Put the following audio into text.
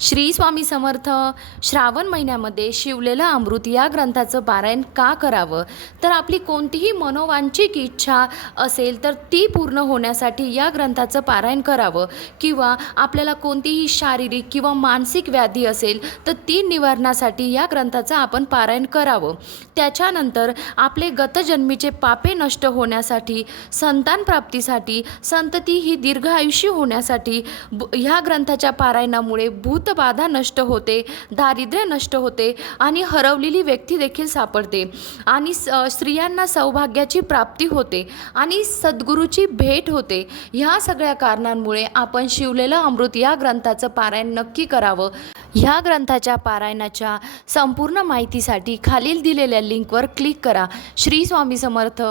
श्री स्वामी समर्थ. श्रावण महिन्यामध्ये शिवलेलं अमृत या ग्रंथाचं पारायण का करावं? तर आपली कोणतीही मनोवांछिक इच्छा असेल तर ती पूर्ण होण्यासाठी या ग्रंथाचं पारायण करावं, किंवा आपल्याला कोणतीही शारीरिक किंवा मानसिक व्याधी असेल तर ती निवारणासाठी या ग्रंथाचं आपण पारायण करावं. त्याच्यानंतर आपले गतजन्मीचे पापे नष्ट होण्यासाठी, संतान प्राप्तीसाठी, संतती ही दीर्घ आयुष्य होण्यासाठी ह्या ग्रंथाच्या पारायणामुळे भूतबाधा नष्ट होते, दारिद्र्य नष्ट होते आणि हरवलेली व्यक्ती देखील सापडते आणि स्त्रियांना सौभाग्याची प्राप्ती होते आणि सद्गुरूची भेट होते. ह्या सगळ्या कारणांमुळे आपण शिवलेलं अमृत या ग्रंथाचं पारायण नक्की करावं. ह्या ग्रंथाच्या पारायणाच्या संपूर्ण माहितीसाठी खालील दिलेल्या लिंकवर क्लिक करा. श्री स्वामी समर्थ.